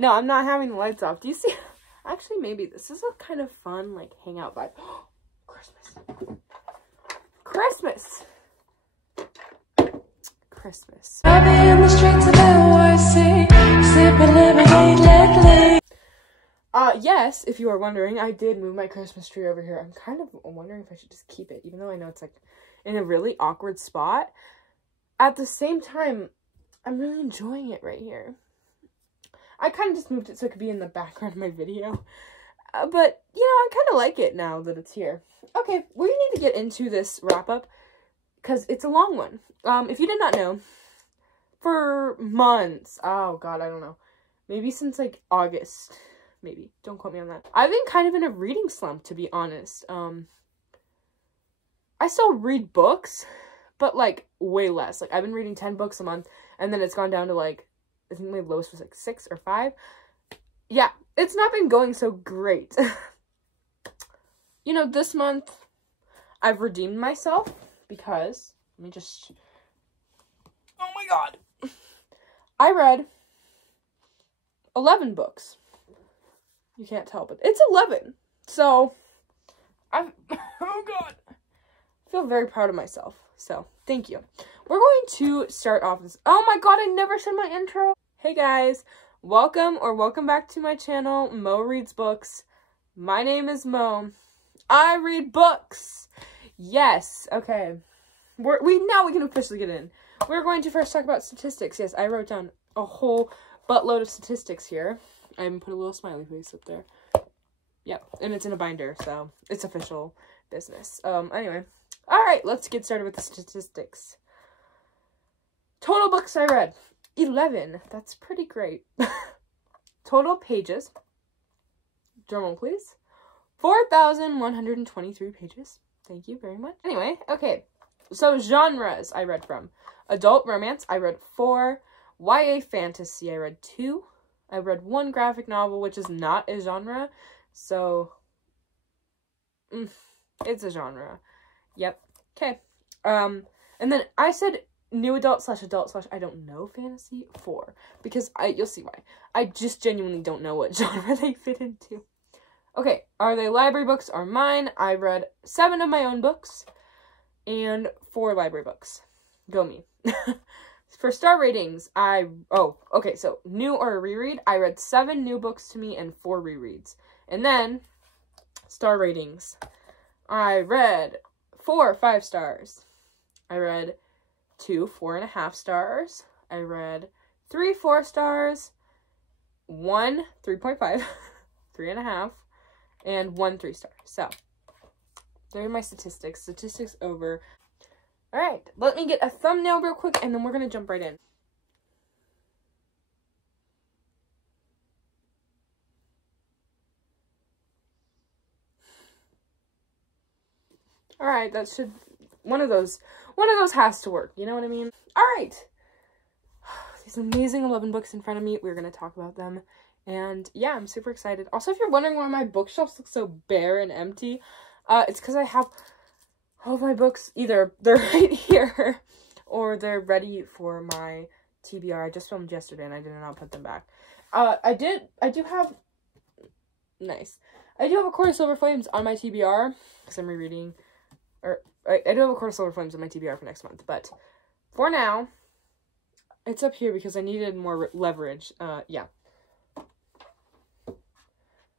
No, I'm not having the lights off. Do you see? Actually, maybe this is a kind of fun, like, hangout vibe. Christmas. Christmas. Christmas. In the streets of NYC, sipping lemonade lately. Yes, if you are wondering, I did move my Christmas tree over here. I'm kind of wondering if I should just keep it, even though I know it's, like, in a really awkward spot. At the same time, I'm really enjoying it right here. I kind of just moved it so it could be in the background of my video. But, you know, I kind of like it now that it's here. Okay, we need to get into this wrap-up, because it's a long one. If you did not know, for months, oh god, I don't know, maybe since, like, August, maybe, don't quote me on that. I've been kind of in a reading slump, to be honest. I still read books, but, like, way less. Like, I've been reading 10 books a month, and then it's gone down to, like, I think my lowest was, like, 6 or 5. Yeah, it's not been going so great. You know, this month, I've redeemed myself, because, let me just, oh my god. I read 11 books. You can't tell, but it's 11. So, oh god. I feel very proud of myself. So, thank you. We're going to start off this. Oh my god, I never said my intro. Hey guys, welcome back to my channel, Mo Reads Books. My name is Mo. I read books. Yes, okay. Now we can officially get in. We're going to first talk about statistics. Yes, I wrote down a whole buttload of statistics here. I even put a little smiley face up there. Yep, and it's in a binder, so it's official business. Anyway. Alright, let's get started with the statistics. Total books I read. 11. That's pretty great. Total pages. Drumroll, please. 4,123 pages. Thank you very much. Anyway, okay. So, genres I read from. Adult romance, I read 4. YA fantasy, I read 2. I read 1 graphic novel, which is not a genre. So, it's a genre. Yep. Okay. And then I said new adult / I don't know fantasy 4. Because you'll see why. I just genuinely don't know what genre they fit into. Okay. Are they library books or mine? I read 7 of my own books. And 4 library books. Go me. For star ratings, okay, so new or a reread, I read 7 new books to me and 4 rereads. And then, star ratings, I read 4 5 stars. I read 2 4.5 stars. I read 3 4 stars. 1 3.5, 3.5, and 1 3 star. So, there are my statistics. Statistics over. Alright, let me get a thumbnail real quick, and then we're going to jump right in. Alright, that should, one of those has to work, you know what I mean? Alright, these amazing 11 books in front of me, we're going to talk about them, and yeah, I'm super excited. Also, if you're wondering why my bookshelves look so bare and empty, it's because I have all of my books, either they're right here, or they're ready for my TBR. I just filmed yesterday, and I did not put them back. I do have a Court of Silver Flames on my TBR, because I'm rereading, or, I do have a Court of Silver Flames on my TBR for next month, but for now, it's up here because I needed more leverage. Yeah.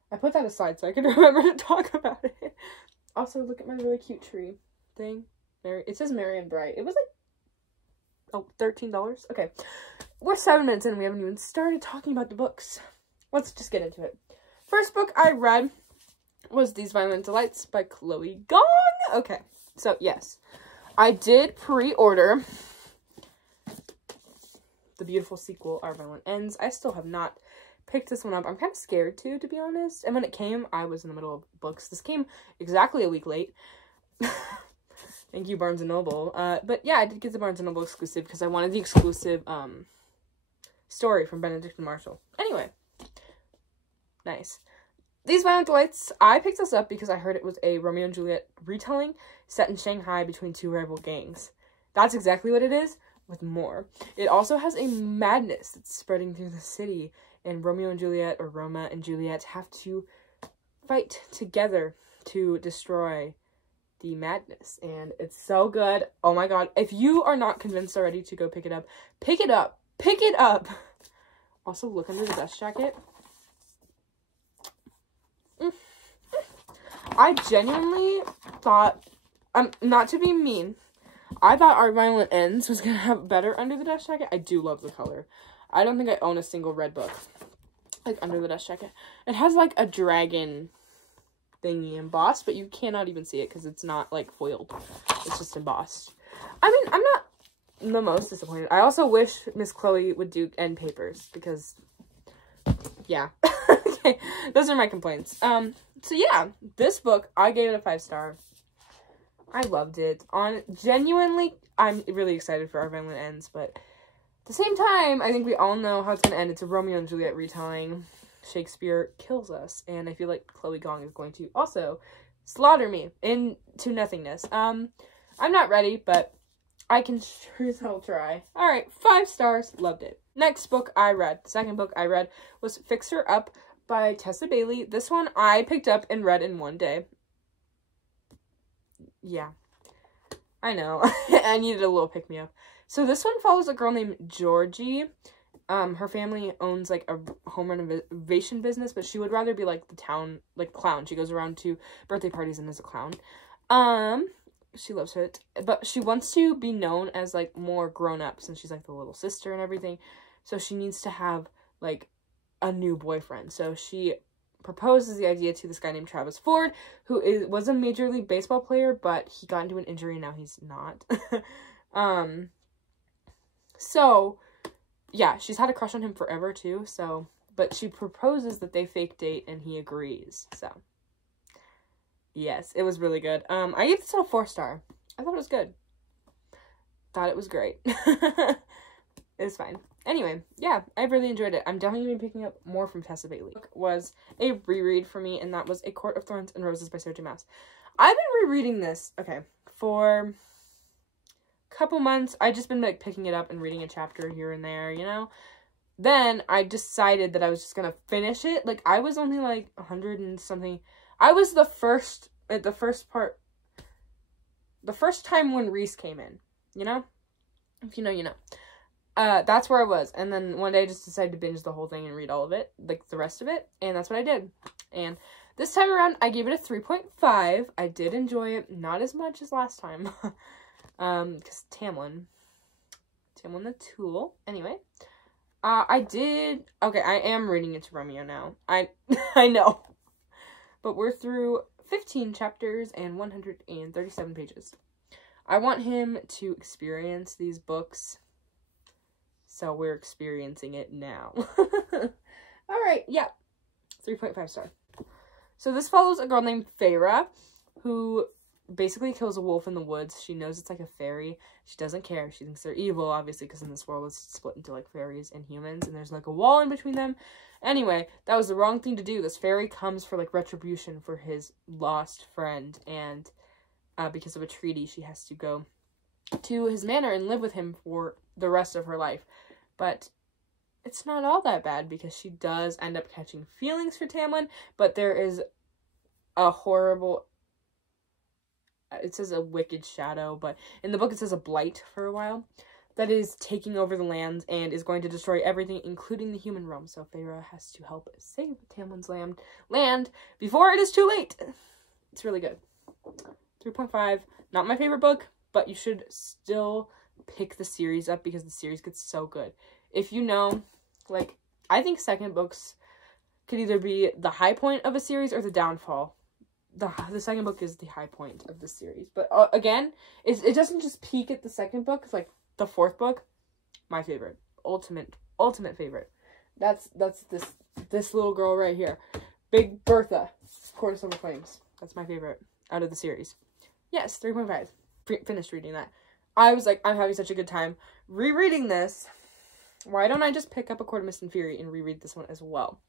I put that aside so I could remember to talk about it. Also, look at my really cute tree thing. It says Merry and Bright. It was like, $13. Okay. We're 7 minutes in and we haven't even started talking about the books. Let's just get into it. First book I read was These Violent Delights by Chloe Gong. Okay. So, yes. I did pre-order the beautiful sequel, Our Violent Ends. I still have not picked this one up. I'm kind of scared to be honest. And when it came, I was in the middle of books. This came exactly a week late. Thank you, Barnes & Noble. But yeah, I did get the Barnes & Noble exclusive because I wanted the exclusive story from Benedict and Marshall. Anyway, nice. These Violent Delights, I picked this up because I heard it was a Romeo and Juliet retelling set in Shanghai between 2 rival gangs. That's exactly what it is, with more. It also has a madness that's spreading through the city, and Romeo and Juliet, or Roma and Juliet, have to fight together to destroy the madness, and it's so good. Oh my god, if you are not convinced already to go pick it up, pick it up, pick it up. Also, look under the dust jacket. I genuinely thought, not to be mean, I thought Our Violent Ends was gonna have better under the dust jacket. I do love the color. I don't think I own a single red book like under the dust jacket. It has like a dragon thingy embossed, but you cannot even see it because it's not like foiled. It's just embossed. I mean, I'm not the most disappointed. I also wish Miss Chloe would do end papers because, yeah. Okay, those are my complaints. So yeah, this book, I gave it a 5-star. I loved it. Genuinely, I'm really excited for Our Violent Ends, but at the same time, I think we all know how it's going to end. It's a Romeo and Juliet retelling. Shakespeare kills us, and I feel like Chloe Gong is going to also slaughter me into nothingness. I'm not ready, but I can sure as hell try. Alright, 5 stars. Loved it. Next book I read, the second book I read, was Fix Her Up by Tessa Bailey. This one I picked up and read in one day. Yeah, I know. I needed a little pick-me-up. So this one follows a girl named Georgie. Her family owns, like, a home renovation business, but she would rather be, like, the town, like, clown. She goes around to birthday parties and is a clown. She loves it, but she wants to be known as, like, more grown-up, since she's, like, the little sister and everything. So she needs to have, like, a new boyfriend. So she proposes the idea to this guy named Travis Ford, who was a Major League Baseball player, but he got into an injury and now he's not. So, yeah, she's had a crush on him forever, too, so, but she proposes that they fake date, and he agrees, so, yes, it was really good. I gave this a 4-star. I thought it was good. Thought it was great. It was fine. Anyway, yeah, I really enjoyed it. I'm definitely going to be picking up more from Tessa Bailey. It was a reread for me, and that was A Court of Thorns and Roses by Sarah J. Maas. I've been rereading this, okay, for couple months. I just been like picking it up and reading a chapter here and there, you know. Then I decided that I was just gonna finish it. Like, I was only like 100 and something. I was the first time when Reese came in, you know. If you know, you know. That's where I was, and then one day I just decided to binge the whole thing and read all of it, like the rest of it, and that's what I did. And this time around, I gave it a 3.5. I did enjoy it, not as much as last time. Because Tamlin the Tool. Anyway, okay, I am reading it to Romeo now. I know. But we're through 15 chapters and 137 pages. I want him to experience these books, so we're experiencing it now. Alright, yeah. 3.5 star. So this follows a girl named Pharah, who basically kills a wolf in the woods. She knows it's like a fairy. She doesn't care. She thinks they're evil, obviously, because in this world it's split into like fairies and humans, and there's like a wall in between them. Anyway, that was the wrong thing to do. This fairy comes for like retribution for his lost friend, and because of a treaty, she has to go to his manor and live with him for the rest of her life. But it's not all that bad, because she does end up catching feelings for Tamlin, but there is a horrible, it says a wicked shadow, but in the book it says a blight for a while, that is taking over the land and is going to destroy everything, including the human realm. So Pharah has to help save Tamlin's land before it is too late. It's really good. 3.5. Not my favorite book, but you should still pick the series up because the series gets so good. If you know, like, I think second books could either be the high point of a series or the downfall. The second book is the high point of the series. But again, it doesn't just peak at the second book. It's like the fourth book, my favorite. Ultimate favorite. That's this little girl right here. Big Bertha, Court of Silver Flames. That's my favorite out of the series. Yes, 3.5. Finished reading that. I was like, I'm having such a good time rereading this. Why don't I just pick up A Court of Mist and Fury and reread this one as well?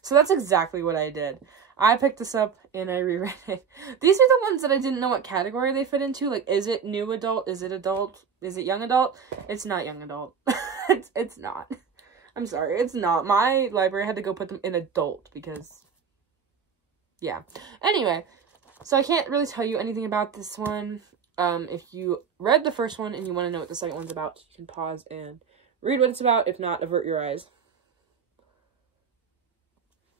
So that's exactly what I did. I picked this up and I reread it. These are the ones that I didn't know what category they fit into. Like, is it new adult? Is it adult? Is it young adult? It's not young adult. It's not. I'm sorry, it's not. My library had to go put them in adult because, yeah. Anyway, so I can't really tell you anything about this one. If you read the first one and you want to know what the second one's about, you can pause and read what it's about. If not, avert your eyes.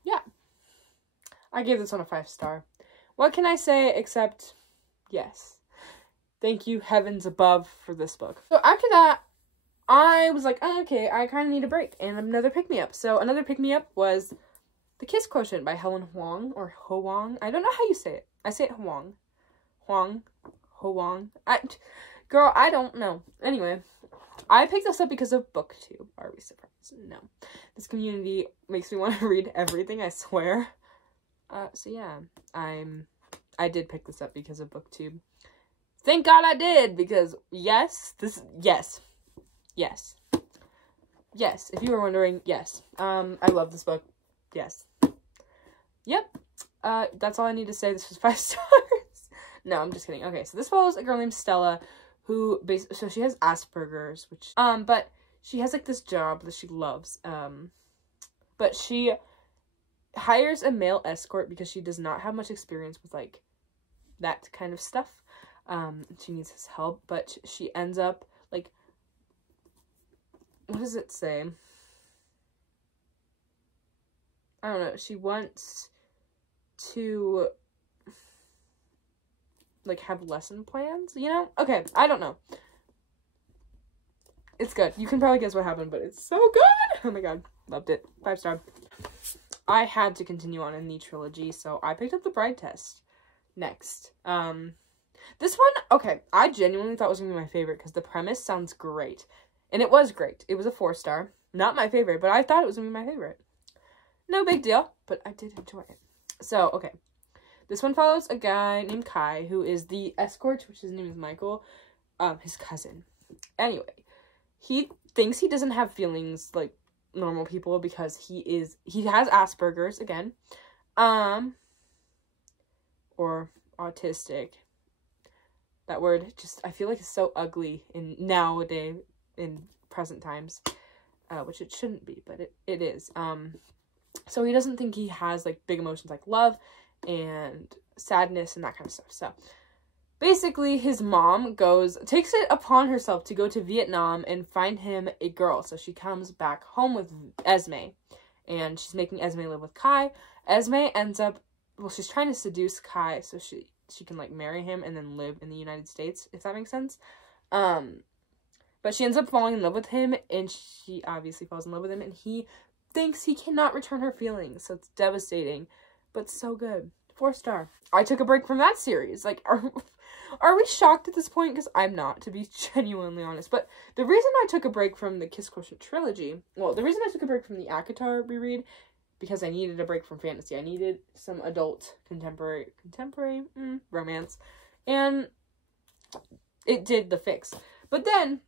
Yeah. I gave this one a 5-star. What can I say except, yes. Thank you, heavens above, for this book. So after that, I was like, oh, okay, I kind of need a break and another pick-me-up. So another pick-me-up was The Kiss Quotient by Helen Huang, or Hoang. I don't know how you say it. I say it Huang. Huang. Hoang. Girl, I don't know. Anyway, I picked this up because of BookTube. Are we surprised? No. This community makes me want to read everything, I swear. So yeah, I did pick this up because of BookTube. Thank God I did, because yes, yes. If you were wondering, yes. I love this book. Yes. Yep. That's all I need to say. This was 5 stars. No, I'm just kidding. Okay, so this follows a girl named Stella who so she has Asperger's, which but she has like this job that she loves. But she hires a male escort because she does not have much experience with like that kind of stuff. She needs his help, but she ends up like, what does it say? I don't know. She wants to like have lesson plans, you know? Okay, I don't know. It's good. You can probably guess what happened, but it's so good. Oh my god, loved it. 5-star. I had to continue on in the trilogy, so I picked up The Bride Test next. This one, okay, I genuinely thought it was gonna be my favorite because the premise sounds great. And it was great. It was a 4-star. Not my favorite, but I thought it was gonna be my favorite. No big deal, but I did enjoy it. So, okay. This one follows a guy named Kai, who is the escort, which his name is Michael, his cousin. Anyway, he thinks he doesn't have feelings like normal people because he has Asperger's, again, or autistic. That word just, I feel like it's so ugly in present times, which it shouldn't be, but it is. So he doesn't think he has like big emotions like love and sadness and that kind of stuff. So basically his mom takes it upon herself to go to Vietnam and find him a girl. So she comes back home with Esme and she's making Esme live with Kai. Esme ends up, well, she's trying to seduce Kai so she can like marry him and then live in the United States, if that makes sense. But she ends up falling in love with him and she obviously falls in love with him and he thinks he cannot return her feelings. So it's devastating, but so good. 4-star. I took a break from that series. Like, are we shocked at this point? Because I'm not, to be genuinely honest. But the reason I took a break from the Kiss Quotient trilogy, well, the reason I took a break from the ACOTAR reread, because I needed a break from fantasy. I needed some adult contemporary romance. And it did the fix. But then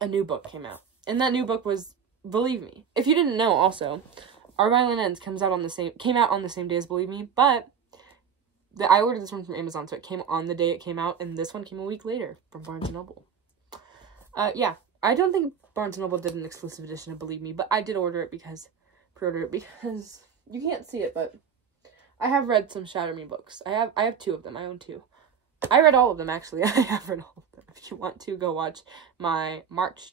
a new book came out. And that new book was Believe Me. If you didn't know, also, Our Violin Ends came out on the same day as Believe Me, but I ordered this one from Amazon, so it came on the day it came out, and this one came a week later from Barnes & Noble. Yeah, I don't think Barnes & Noble did an exclusive edition of Believe Me, but I did pre-order it because you can't see it, but I have read some Shatter Me books. I have 2 of them. I own 2. I read all of them, actually. I have read all of them. If you want to, go watch my March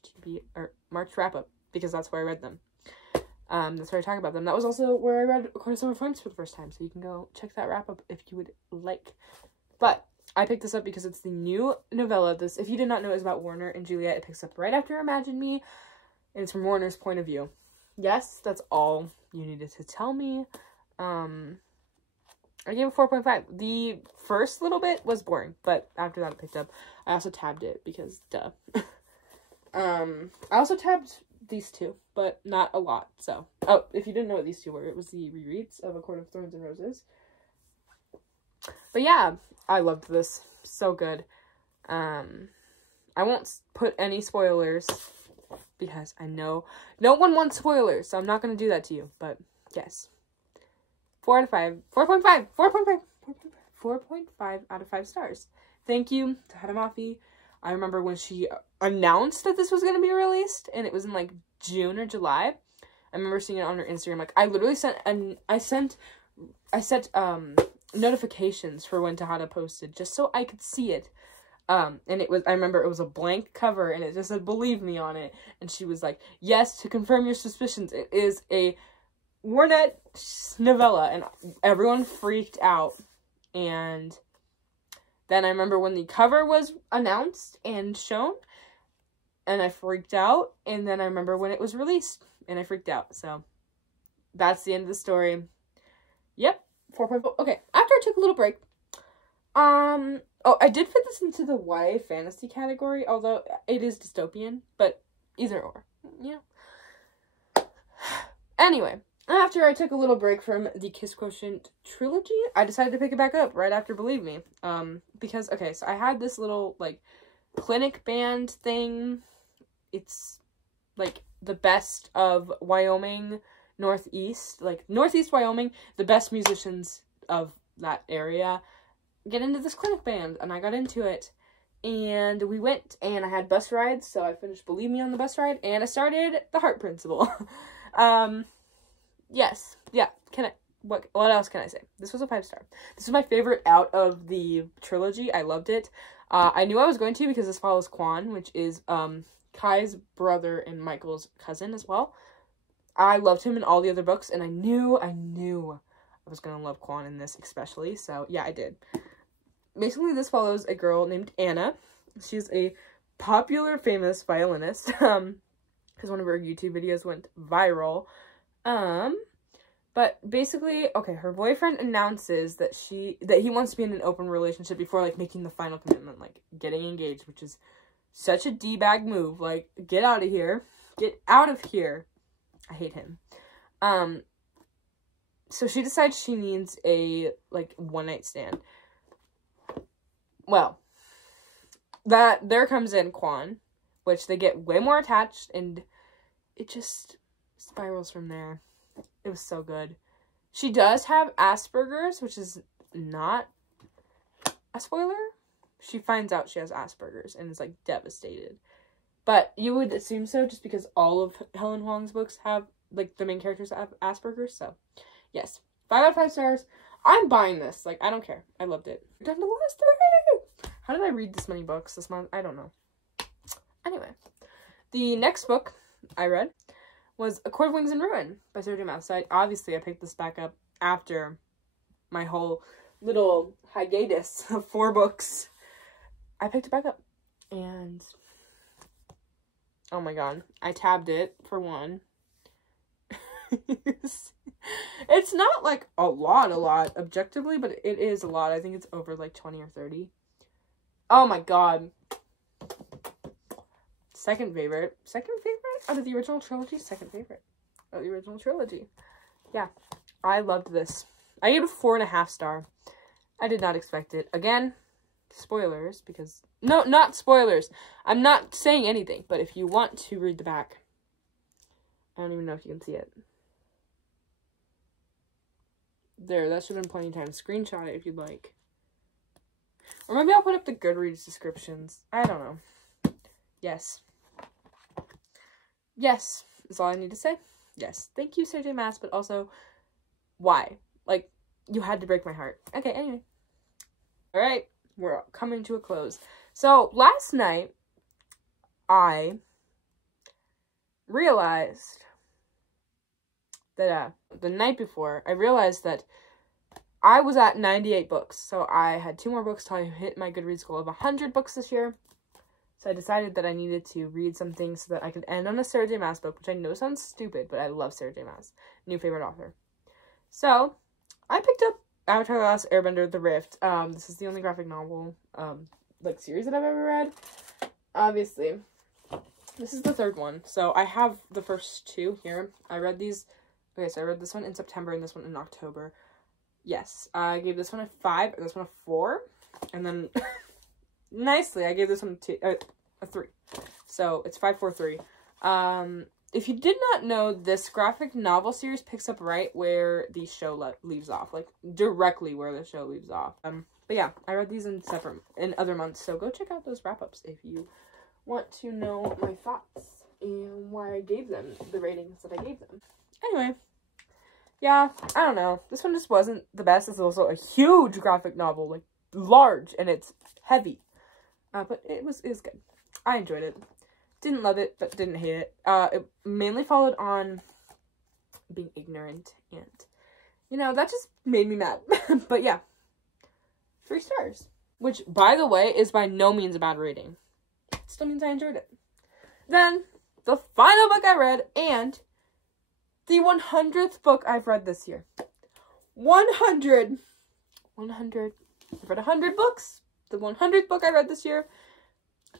wrap-up, because that's where I read them. That's where I talk about them. That was also where I read A Court of Silver Flames for the first time, so you can go check that wrap-up if you would like. But I picked this up because it's the new novella. If you did not know it was about Warner and Juliet, it picks up right after Imagine Me, and it's from Warner's point of view. Yes, that's all you needed to tell me. I gave it 4.5. The first little bit was boring, but after that it picked up. I also tabbed it because, duh. I also tabbed these 2, but not a lot, so. Oh, if you didn't know what these 2 were, it was the rereads of A Court of Thorns and Roses. But yeah, I loved this. So good. I won't put any spoilers, because I know no one wants spoilers, so I'm not going to do that to you, but yes. 4 out of 5. 4.5. 4.5. 4.5 out of 5 stars. Thank you to Hadamafi. I remember when she announced that this was going to be released, and it was in like June or July. I remember seeing it on her Instagram. Like, I literally sent notifications for when Tejada posted, just so I could see it. And I remember it was a blank cover, and it just said, "Believe me" on it. And she was like, "Yes, to confirm your suspicions, it is a Warnet novella," and everyone freaked out. And then I remember when the cover was announced and shown, and I freaked out. And then I remember when it was released, and I freaked out. So that's the end of the story. Yep, 4.4. Okay, after I took a little break, oh, I did fit this into the YA fantasy category, although it is dystopian, but either or, yeah. Anyway, after I took a little break from the Kiss Quotient trilogy, I decided to pick it back up right after Believe Me. Because, okay, so I had this little, like, clinic band thing. It's, like, the best of Wyoming, Northeast Wyoming, the best musicians of that area get into this clinic band, and I got into it. And we went, and I had bus rides, so I finished Believe Me on the bus ride, and I started The Heart Principle. Yes. Yeah. What else can I say? This was a 5-star. This was my favorite out of the trilogy. I loved it. I knew I was going to because this follows Quan, which is, Kai's brother and Michael's cousin as well. I loved him in all the other books, and I knew I was gonna love Quan in this especially, so yeah, I did. Basically, this follows a girl named Anna. She's a popular, famous violinist, because one of her YouTube videos went viral. But basically, okay, her boyfriend announces that he wants to be in an open relationship before, like, making the final commitment, like, getting engaged, which is such a D-bag move. Like, get out of here. Get out of here. I hate him. So she decides she needs a, like, one-night stand. Well, there comes in Quan, which they get way more attached, and it just spirals from there. It was so good. She does have Asperger's, which is not a spoiler. She finds out she has Asperger's and is, like, devastated. But you would assume so just because all of Helen Huang's books have, like, the main characters have Asperger's. So, yes. 5 out of 5 stars. I'm buying this. Like, I don't care. I loved it. Done the last 3! How did I read this many books this month? I don't know. Anyway. The next book I read was A Court of Wings and Ruin by Sarah J. Maas. So obviously I picked this back up after my whole little hiatus of 4 books. I picked it back up. And oh my god. I tabbed it for one. It's not like a lot objectively, but it is a lot. I think it's over like 20 or 30. Oh my god. Second favorite out of the original trilogy. Second favorite out of the original trilogy. Yeah, I loved this. I gave it a 4.5 star. I did not expect it. Again, spoilers, because no, not spoilers. I'm not saying anything, but if you want to read the back, I don't even know if you can see it. There, that should have been plenty of time. Screenshot it if you'd like. Or maybe I'll put up the Goodreads descriptions. I don't know. Yes. Yes, is all I need to say. Yes. Thank you, Sarah J. Maas, but also, why? Like, you had to break my heart. Okay, anyway. Alright, we're coming to a close. So, last night, I realized that, the night before, I realized that I was at 98 books. So, I had 2 more books till I hit my Goodreads goal of 100 books this year. So I decided that I needed to read something so that I could end on a Sarah J. Maas book, which I know sounds stupid, but I love Sarah J. Maas. New favorite author. So, I picked up Avatar: The Last Airbender, The Rift. This is the only graphic novel, like, series that I've ever read. Obviously. This is the 3rd one. So, I have the first 2 here. I read these. Okay, so I read this one in September and this one in October. Yes. I gave this one a 5 and this one a 4. And then... nicely, I gave this one a 3. So, it's 5, 4, 3. If you did not know, this graphic novel series picks up right where the show leaves off. Like, directly where the show leaves off. But yeah, I read these in other months. So, go check out those wrap-ups if you want to know my thoughts and why I gave them the ratings that I gave them. Anyway, yeah, I don't know. This one just wasn't the best. It's also a huge graphic novel, like, large, and it's heavy. But it was good. I enjoyed it. Didn't love it, but didn't hate it. It mainly followed on being ignorant, and, you know, that just made me mad. But yeah, 3 stars. Which, by the way, is by no means a bad rating. Still means I enjoyed it. Then, the final book I read, and the 100th book I've read this year. 100. I've read 100 books. The 100th book I read this year,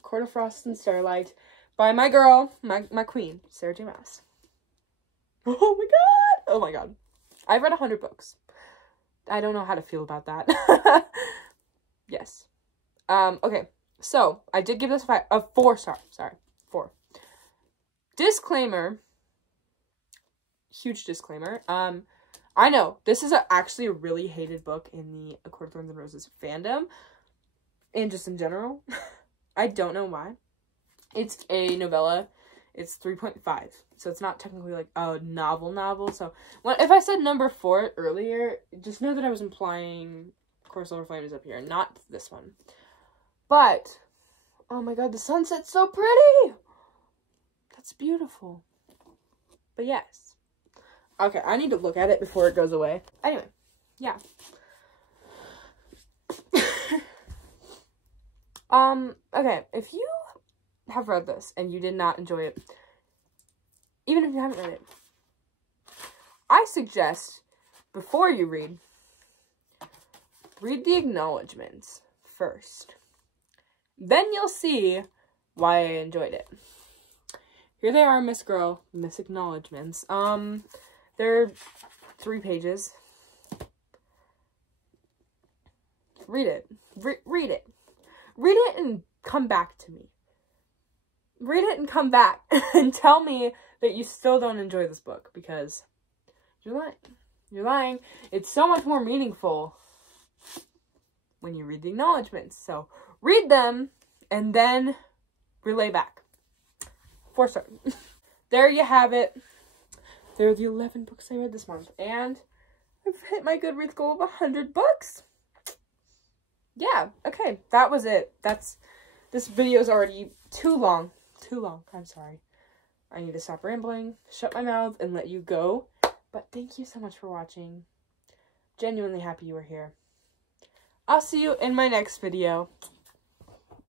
Court of Frost and Starlight, by my girl, my queen, Sarah J. Maas. Oh my god! Oh my god. I've read 100 books. I don't know how to feel about that. Yes. Okay. So, I did give this a 4 star. Sorry. 4. Disclaimer. Huge disclaimer. I know, this is actually a really hated book in the A Court of Thorns and Roses fandom. And just in general. I don't know why. It's a novella. It's 3.5. So it's not technically like a novel. So if I said number 4 earlier, just know that I was implying Court of Silver Flame is up here, not this one. But, oh my god, the sunset's so pretty! That's beautiful. But yes. Okay, I need to look at it before it goes away. Anyway, yeah. Okay, if you have read this and you did not enjoy it, even if you haven't read it, I suggest, before you read the acknowledgements first. Then you'll see why I enjoyed it. Here they are, Miss Girl, Miss Acknowledgements. They're 3 pages. Read it. Read it. Read it and come back to me. Read it and come back and tell me that you still don't enjoy this book, because you're lying. You're lying. It's so much more meaningful when you read the acknowledgements. So read them and then relay back. 4 stars. There you have it. There are the 11 books I read this month, and I've hit my Goodreads goal of 100 books. Yeah, okay, that was it. This video is already too long. I'm sorry. I need to stop rambling, shut my mouth, and let you go. But thank you so much for watching. Genuinely happy you were here. I'll see you in my next video.